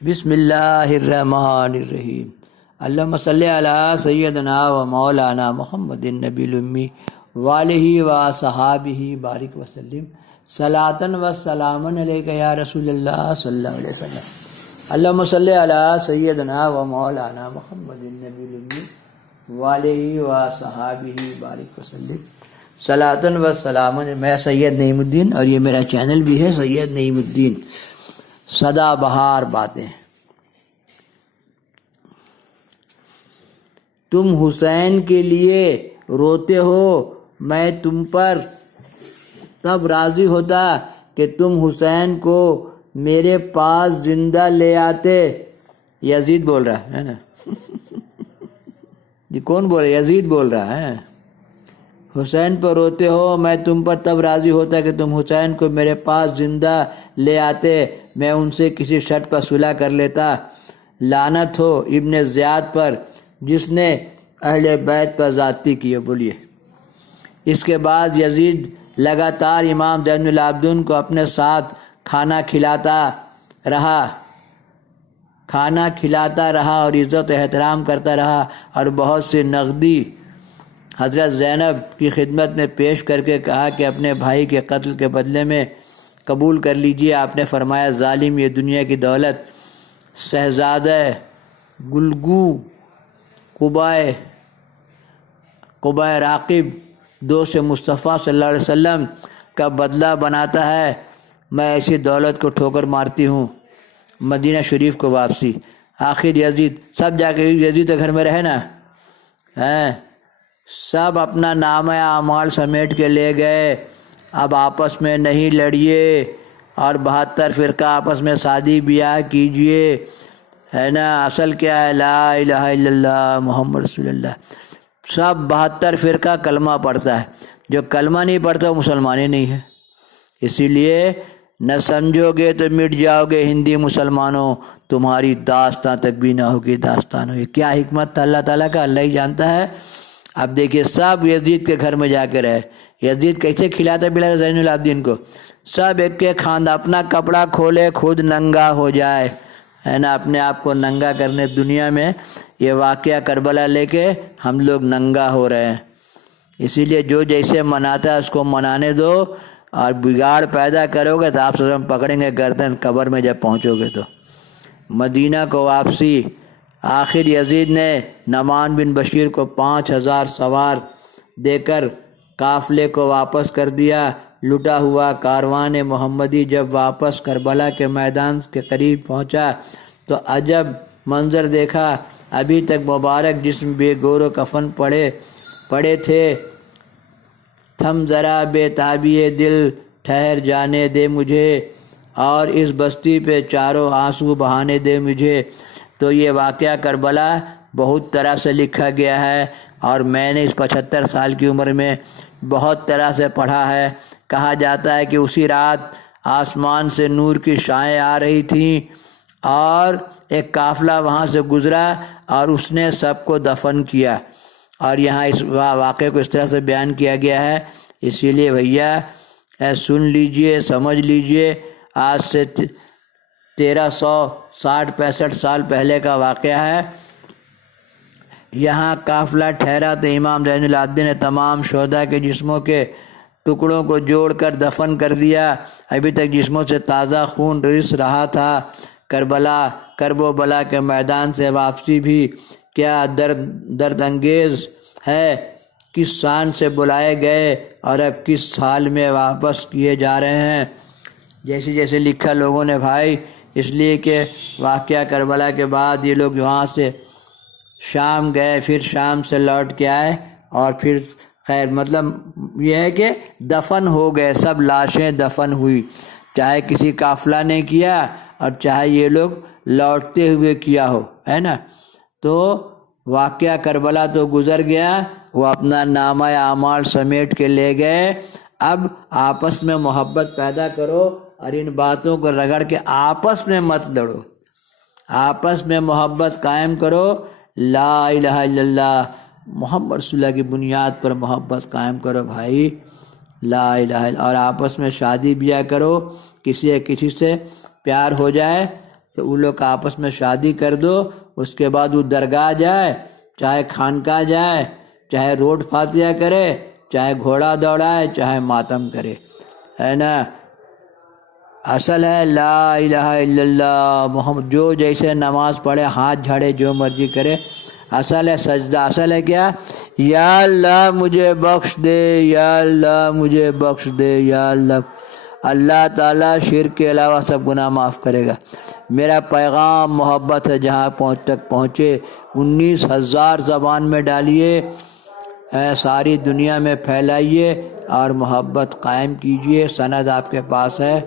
بسم اللہ الرحمن الرحیم۔ اللہم صلی علی سیدنا و مولانا محمد النبی الامی وآلہ و صحابہ بارک وسلم صلاۃ و سلاما علیک یا رسول اللہ صلی اللہ علیہ وسلم۔ اللہم صلی علی سیدنا و مولانا محمد النبی الامی وآلہ و صحابہ بارک وسلم صلاۃ و سلاما۔ میں سید نعیم الدین اور یہ میرا چینل بھی ہے سید نعیم الدین سدا بہار باتیں۔ تم حسین کے لیے روتے ہو، میں تم پر تب راضی ہوتا کہ تم حسین کو میرے پاس زندہ لے آتے۔ یزید بول رہا ہے نا جی کون بول رہا ہے؟ یزید بول رہا ہے۔ حسین پر روتے ہو، میں تم پر تب راضی ہوتا کہ تم حسین کو میرے پاس زندہ لے آتے، میں ان سے کسی شرط پر صلح کر لیتا۔ لعنت ہو ابن زیاد پر جس نے اہل بیت پر زیادتی کی ہے۔ بولیے۔ اس کے بعد یزید لگاتار امام زین العابدین کو اپنے ساتھ کھانا کھلاتا رہا اور عزت و احترام کرتا رہا، اور بہت سی نقدی حضرت زینب کی خدمت میں پیش کر کے کہا کہ اپنے بھائی کے قتل کے بدلے میں قبول کر لیجئے۔ آپ نے فرمایا ظالم، یہ دنیا کی دولت شہزادہ گلگو قبائے راقب دوست مصطفیٰ صلی اللہ علیہ وسلم کا بدلہ بناتا ہے، میں ایسی دولت کو ٹھوکر مارتی ہوں۔ مدینہ شریف کو واپسی۔ آخر یزید سب جا کے یزید کے گھر میں رہے نا، سب اپنا نامہ اعمال سمیٹ کے لے گئے۔ اب آپس میں نہیں لڑیے اور 72 فرقہ آپس میں شادی بیاہ کیجئے، ہے نا۔ اصل کیا ہے؟ لا الہ الا اللہ محمد رسول اللہ۔ سب 72 فرقہ کلمہ پڑھتا ہے، جو کلمہ نہیں پڑھتا وہ مسلمان ہی نہیں ہے۔ اسی لیے نہ سمجھو گے تو مٹ جاؤ گے ہندی مسلمانوں، تمہاری داستان تک بھی نہ ہوگی داستان ہوگی۔ کیا حکمت تھا اللہ تعالیٰ کا، اللہ ہی جانتا ہے۔ اب دیکھیے سب یزید کے گھر میں جا کے رہے۔ یزید کیسے کھلاتا پلاتا زین العابدین کو؟ سب ایک کے خاندان اپنا کپڑا کھولے خود ننگا ہو جائے، ہے نا، اپنے آپ کو ننگا کرنے۔ دنیا میں یہ واقعہ کربلا لے کے ہم لوگ ننگا ہو رہے ہیں۔ اسی لیے جو جیسے مناتا ہے اس کو منانے دو، اور بگاڑ پیدا کرو گے تو آپ سب پکڑیں گے گردن قبر میں جب پہنچو گے تو۔ مدینہ کو واپسی۔ آخر یزید نے نعمان بن بشیر کو 5000 سوار دے کر قافلے کو واپس کر دیا۔ لٹا ہوا کاروان محمدی جب واپس کربلا کے میدان کے قریب پہنچا تو عجب منظر دیکھا۔ ابھی تک مبارک جسم بے گور و کفن پڑے تھے۔ تھم ذرا بے تابی دل ٹھہر جانے دے مجھے، اور اس بستی پہ چاروں آنسو بہانے دے مجھے۔ تو یہ واقعہ کربلا بہت طرح سے لکھا گیا ہے، اور میں نے اس 75 سال کی عمر میں بہت طرح سے پڑھا ہے۔ کہا جاتا ہے کہ اسی رات آسمان سے نور کی شعاعیں آ رہی تھیں، اور ایک قافلہ وہاں سے گزرا اور اس نے سب کو دفن کیا۔ اور یہاں اس واقعے کو اس طرح سے بیان کیا گیا ہے۔ اسی لیے بھیا سن لیجئے، سمجھ لیجئے، آج سے 1360-65 سال پہلے کا واقعہ ہے۔ یہاں قافلہ ٹھہرا تو امام زین العابدین نے تمام شہداء کے جسموں کے ٹکڑوں کو جوڑ کر دفن کر دیا۔ ابھی تک جسموں سے تازہ خون رس رہا تھا۔ کرب و بلا کے میدان سے واپسی بھی کیا درد انگیز ہے۔ کس شان سے بلائے گئے اور اب کس حال میں واپس کیے جا رہے ہیں۔ جیسے جیسے لکھا لوگوں نے بھائی، اس لیے کہ واقعہ کربلا کے بعد یہ لوگ وہاں سے شام گئے، پھر شام سے لوٹ کے آئے، اور پھر خیر مطلب یہ ہے کہ دفن ہو گئے، سب لاشیں دفن ہوئی، چاہے کسی قافلہ نے کیا اور چاہے یہ لوگ لوٹتے ہوئے کیا ہو، ہے نا۔ تو واقعہ کربلا تو گزر گیا، وہ اپنا نامہ اعمال سمیٹ کے لے گئے۔ اب آپس میں محبت پیدا کرو، اور ان باتوں کو رگڑ کے آپس میں مت لڑو، آپس میں محبت قائم کرو۔ لا الہ الا اللہ محمد رسول اللہ کی بنیاد پر محبت قائم کرو بھائی، لا الہ الا، اور آپس میں شادی بیاہ کرو، کسی سے پیار ہو جائے تو ان لوگ کا آپس میں شادی کر دو، اس کے بعد وہ درگاہ جائے، چاہے خانقاہ جائے، چاہے روڈ فاتحہ کرے، چاہے گھوڑا دوڑائے، چاہے ماتم کرے، ہے نا۔ اصل ہے لا الہ الا اللہ محمد، جو جیسے نماز پڑھے، ہاتھ جھاڑے، جو مرضی کرے، اصل ہے سجدہ۔ اصل ہے کیا؟ یا اللہ مجھے بخش دے، یا اللہ مجھے بخش دے، یا اللہ۔ اللہ تعالیٰ شرک کے علاوہ سب گناہ معاف کرے گا۔ میرا پیغام محبت ہے، جہاں تک پہنچے 19,000 زبان میں ڈالیے، ساری دنیا میں پھیلائیے اور محبت قائم کیجیے۔ سند آپ کے پاس ہے۔